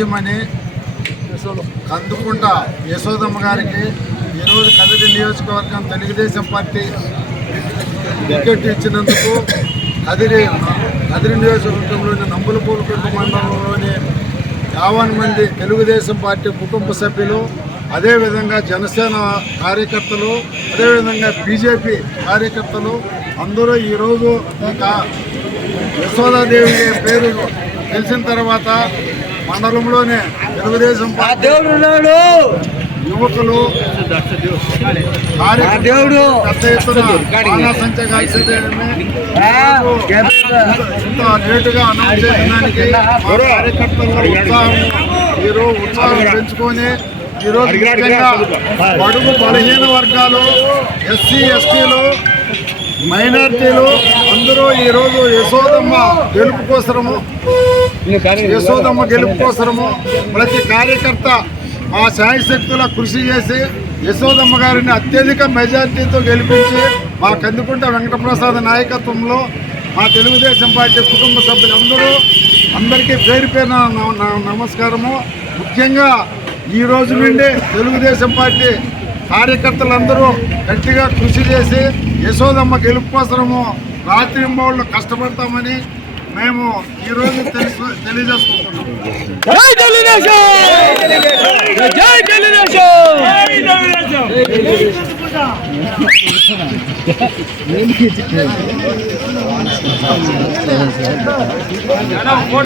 సతీమణి కందుకుంట యశోదమ్మ గారికి ఈరోజు కదిరి నియోజకవర్గం తెలుగుదేశం పార్టీ టికెట్ ఇచ్చినందుకు కదిరి నియోజకవర్గంలోని నంబులపూలకుంట మండలంలోని 50 మంది తెలుగుదేశం పార్టీ కుటుంబ సభ్యులు, అదేవిధంగా జనసేన కార్యకర్తలు, అదేవిధంగా బీజేపీ కార్యకర్తలు అందరూ ఈరోజు యశోదాదేవి పేరు తెలిసిన తర్వాత మండలంలోనే తెలుగుదేశం పార్టీ యువకులు లేటుగా అనౌన్స్ చేయడానికి కార్యకర్తలు ఉత్సాహం పెంచుకొని ఈరోజు ముఖ్యంగా బడుగు బలహీన వర్గాలు, ఎస్సీ ఎస్టీలు, మైనార్టీలు అందరూ ఈరోజు యశోదమ్మ గెలుపు కోసము ప్రతి కార్యకర్త మా శాయశక్తుల కృషి చేసి యశోదమ్మ గారిని అత్యధిక మెజార్టీతో గెలిపించి మా కందుకుంట వెంకటప్రసాద్ నాయకత్వంలో మా తెలుగుదేశం పార్టీ కుటుంబ సభ్యులందరూ అందరికీ పేరు పేరున నమస్కారము. ముఖ్యంగా ఈ రోజు నుండి తెలుగుదేశం పార్టీ కార్యకర్తలందరూ గట్టిగా కృషి చేసి యశోదమ్మ గెలుపు కోసము రాత్రింబౌళ్ళు కష్టపడతామని మేము ఈరోజు తెలియజేసుకుంటున్నాం. జై తెలుగుదేశం! జై తెలుగుదేశం!